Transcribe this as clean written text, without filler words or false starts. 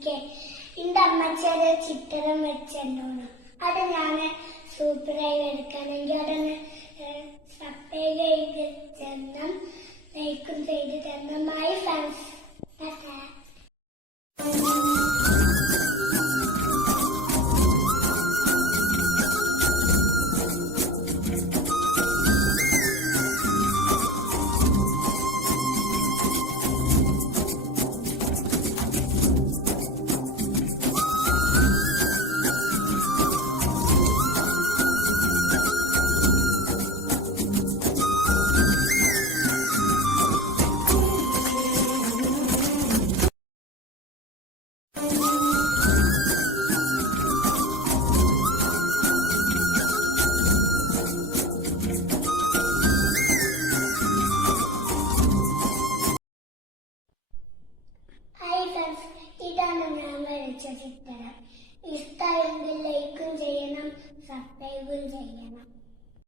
ഇരിക്കെ എന്റെ അമ്മച്ചൊരു ചിത്രം വെച്ചെന്നോണ് അത് ഞാന് സൂപ്പറായി എടുക്കണമെങ്കിൽ അതൊന്ന് സപ്പേൽ ചെയ്ത് തരണം, മേക്കും ചെയ്ത് തരണം. മൈ ഫ്രണ്ട്സ് ഇതാണ് ഞാൻ വരച്ച ചിത്രം. ഇഷ്ടമെങ്കിൽ ലൈക്കും ചെയ്യണം, സബ്സ്ക്രൈബും ചെയ്യണം.